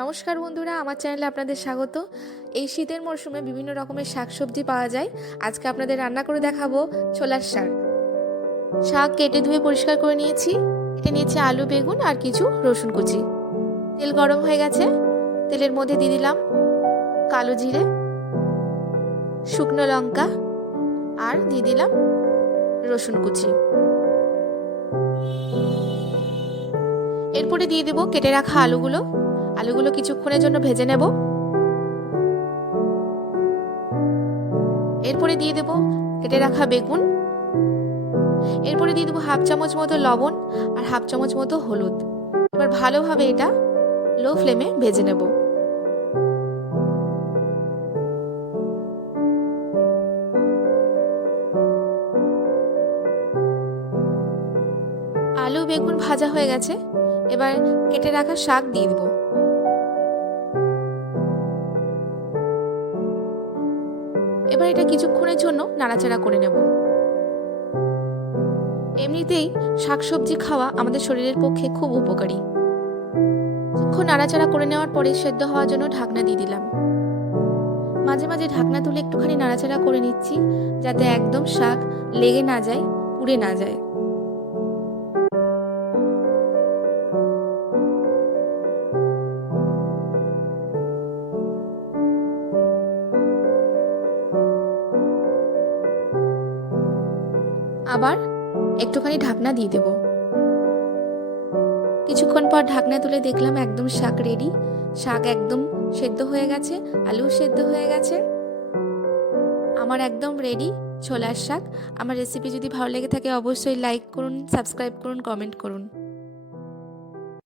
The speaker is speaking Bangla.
নমস্কার বন্ধুরা, আমার চ্যানেলে আপনাদের স্বাগত। এই শীতের মরশুমে বিভিন্ন রকমের শাকসবজি পাওয়া যায়। আজকে আপনাদের রান্না করে দেখাবো ছোলার শাক। শাক কেটে ধুয়ে পরিষ্কার করে নিয়েছি। কেটে নিয়েছি আলু, বেগুন আর কিছু রসুন কুচি। তেল গরম হয়ে গেছে। তেলের মধ্যে দিয়ে দিলাম কালো জিরে, শুকনো লঙ্কা আর দিয়ে দিলাম রসুন কুচি। এরপরে দিয়ে দেবো কেটে রাখা আলুগুলো। আলুগুলো কিছুক্ষণের জন্য ভেজে নেব। এরপরে দিয়ে দেব কেটে রাখা বেগুন। এরপরে দিয়ে দেবো হাফ চামচ মতো লবণ আর হাফ চামচ মতো হলুদ। এবার ভালোভাবে এটা লো ফ্লেমে ভেজে নেব। আলু বেগুন ভাজা হয়ে গেছে। এবার কেটে রাখা শাক দিয়ে দেবো। এবার এটা কিছুক্ষণের জন্য নাড়াচাড়া করে নেব। এমনিতেই শাকসবজি খাওয়া আমাদের শরীরের পক্ষে খুব উপকারী। কিছুক্ষণ নাড়াচাড়া করে নেওয়ার পরে সেদ্ধ হওয়ার জন্য ঢাকনা দিয়ে দিলাম। মাঝে মাঝে ঢাকনা তুলে একটুখানি নাড়াচাড়া করে নিচ্ছি, যাতে একদম শাক লেগে না যায়, পুড়ে না যায়। আবার একটুখানি ঢাকনা দিয়ে দেব। কিছুক্ষণ পর ঢাকনা তুলে দেখলাম একদম শাক রেডি শাক একদম সেদ্ধ হয়ে গেছে আলু সেদ্ধ হয়ে গেছে। আমার একদম রেডি ছোলার শাক। আমার রেসিপি যদি ভালো লেগে থাকে অবশ্যই লাইক করুন সাবস্ক্রাইব করুন কমেন্ট করুন।